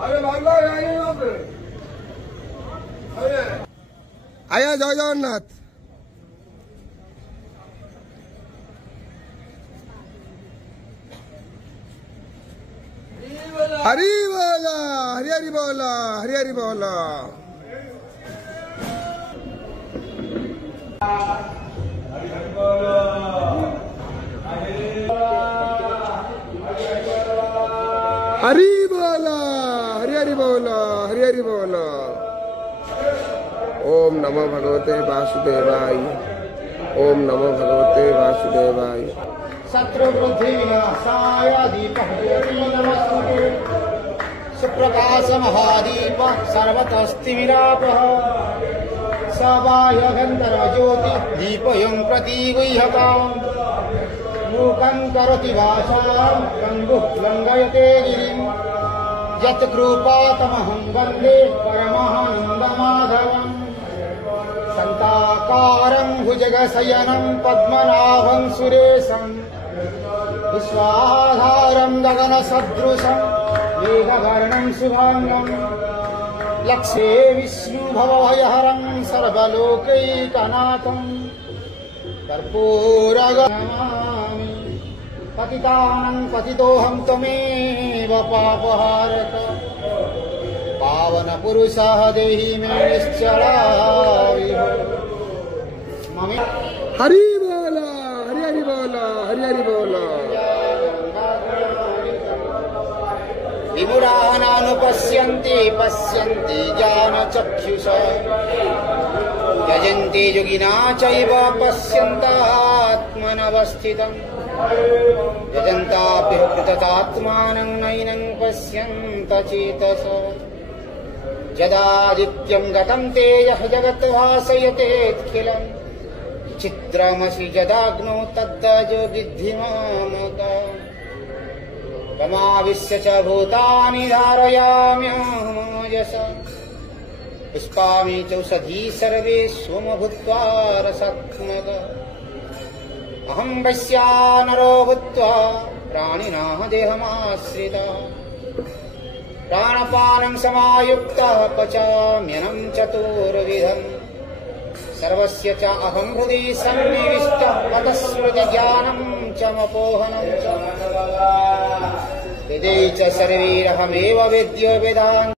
आया जय जगन्नाथ। हरि बोला, हरि हरि बोला, हरि हरि बोला। हरि बोला, हरि हरि बोला, हरि हरि बोला। ओम नमो भगवते वासुदेवाय, ओम नमो भगवते वासुदेवाय। शत्रुवृद्धि विनाशाय दीपः नमस्ते। सुप्रकाश महादीप सर्वतस्तिमिरापः सबाह्यगन्धर्वज्योति दीपयं प्रतिगुह्यताम्। मूकं करोति वाचां गङ्गुः लङ्घयते गिरिं। यत्कृपातमहं वन्दे परमानन्दमाधवम्। शान्ताकारं भुजगशयनं पद्मनाभं सुरेशं। विश्वाधारं गगनसदृशं मेघवर्णं शुभांगं। लक्ष्ये विष्णुभवभयहरं सर्वलोकैकनाथं। कर्पूरगणमामि पतितानं पतितोऽहं त्वमेव पापहारक। पावनपुरुषः देहि मे निश्चलाविः। हरि बोला, हरि हरि बोला, हरि हरि बोला। विमुरानानुपश्यन्ति पश्यन्ति ज्ञानचक्षुषा। यजन्ति योगिना चैव पश्यन्तात्मनवस्थितम्। यजन्ताभ्यः कृततात्मानं नैनं पश्यन्त चेतसा। यदादित्यं गतं तेजः जगद्भासयतेऽखिलम्। चित्रमसि यदाग्नौ तद्दजो विद्धि मामका। तमाविश्य च भूतानि धारयाम्यहमोजसा। पुष्पामि चौषधी सर्वे सोम भूत्वा रसात्मकः। अहं वैश्वानरो भूत्वा प्राणिनः देहमाश्रितः। प्राणपानं समायुक्तः पचाम्यन्नं चतुर्विधम्। सर्वस्य च अहं हृदि सन्निविष्टः। ततस्मृतिज्ञानं च मपोहनं च। वेदै च सर्वैरहमेव वेद्यो वेदान्।